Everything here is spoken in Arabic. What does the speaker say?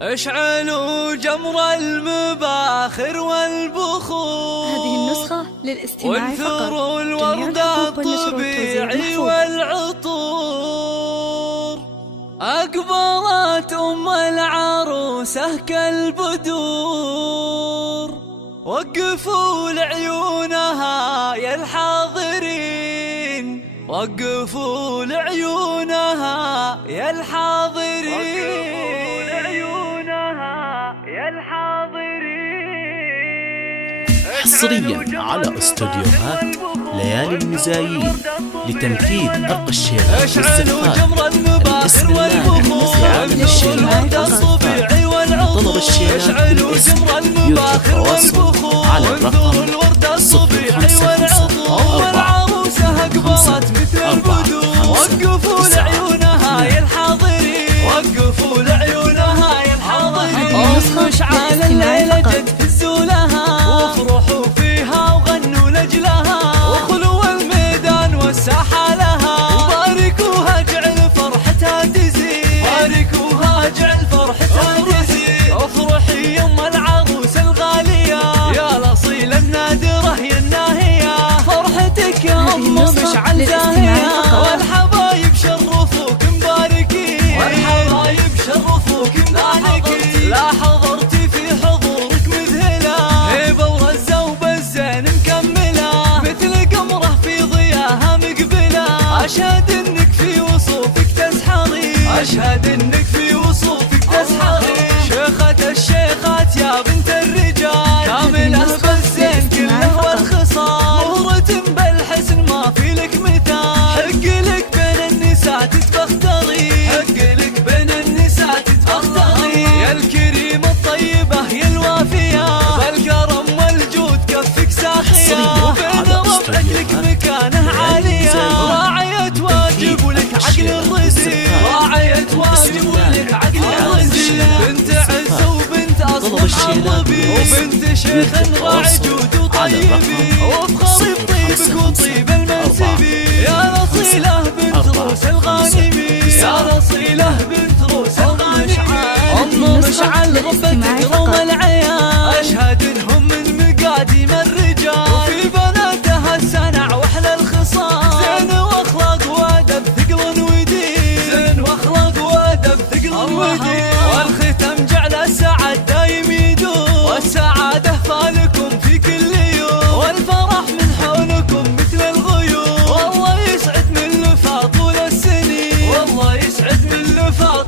اشعلوا جمر المباخر والبخور. هذه النسخة للاستماع فقط. وانثروا الورد الطبيعي والعطور. أقبلت أم العروسة كالبدور. وقفوا لعيونها يا الحاضرين، وقفوا لعيونها يا الحاضرين، حصريا على استوديوهات ليالي المزايين لتنفيذ أرق الشيخ واستغفار الاسم الله المزعج للشيخ الطبيعي طلب الشيخ بالاسم يرجى التواصل على الرقم 0554 وقفوا لعيونها يا الحاضرين، وقفوا لعيونها يا الحاضرين. مشعل الليلة جد فزوا لها، وافرحوا فيها وغنوا لجلها، وخلوا الميدان والساحة لها، وباركوها جعل فرحتها تزيد، باركوها جعل فرحتها تزيد. افرحي يم العروس الغالية يا الأصيل النادرة يا الناهية، فرحتك يا أم مشعل زاهية، والحبايب شرفوك مباركين، والحبايب شرفوك مباركين. لا حضرتي في حضورك مذهلة، هيبة ورزة وبزين مكملة، مثل قمرة في ضياها مقبلة. أشهد انك في وصوفك تسحرين، أشهد انك في وصوفك تسحرين. شيخة الشيخات يا بنت الرجال، كاملة بالزين كله والخصال، مهرة بالحسن ما في لك مثال. حق لك بين النساء تتبختري، حق لك بين النساء تتبختري. يا الكريمة الطيبة يا الوافية، بالكرم والجود كفك ساخية، وبين ربعك لك مكانه عالية. راعية واجب ولك عقل الرزق، راعية واجب ولك عقل الرزق. بنت عز وبنت أصلح الربيع، وبنت شيخ راعي جود وطيبي، وافخر بطيبك وطيب المنسبي. يا رصيلة بنت روس الغانمي، يا رصيلة بنت روس الغانمي. أم مشعل غبت قرم العيال، أشهد إنهم من مقاديم الرجال، وفي بناتها السنع وأحلى الخصال. زين وأخلاق وأدب ثقل ودين، زين وأخلاق وأدب ثقل ودين. والختم جعل السعد دايم يدوم، والسعادة فالكم في كل يوم، والفرح من حولكم مثل الغيوم. والله يسعد من لفا طول السنين، والله يسعد من لفا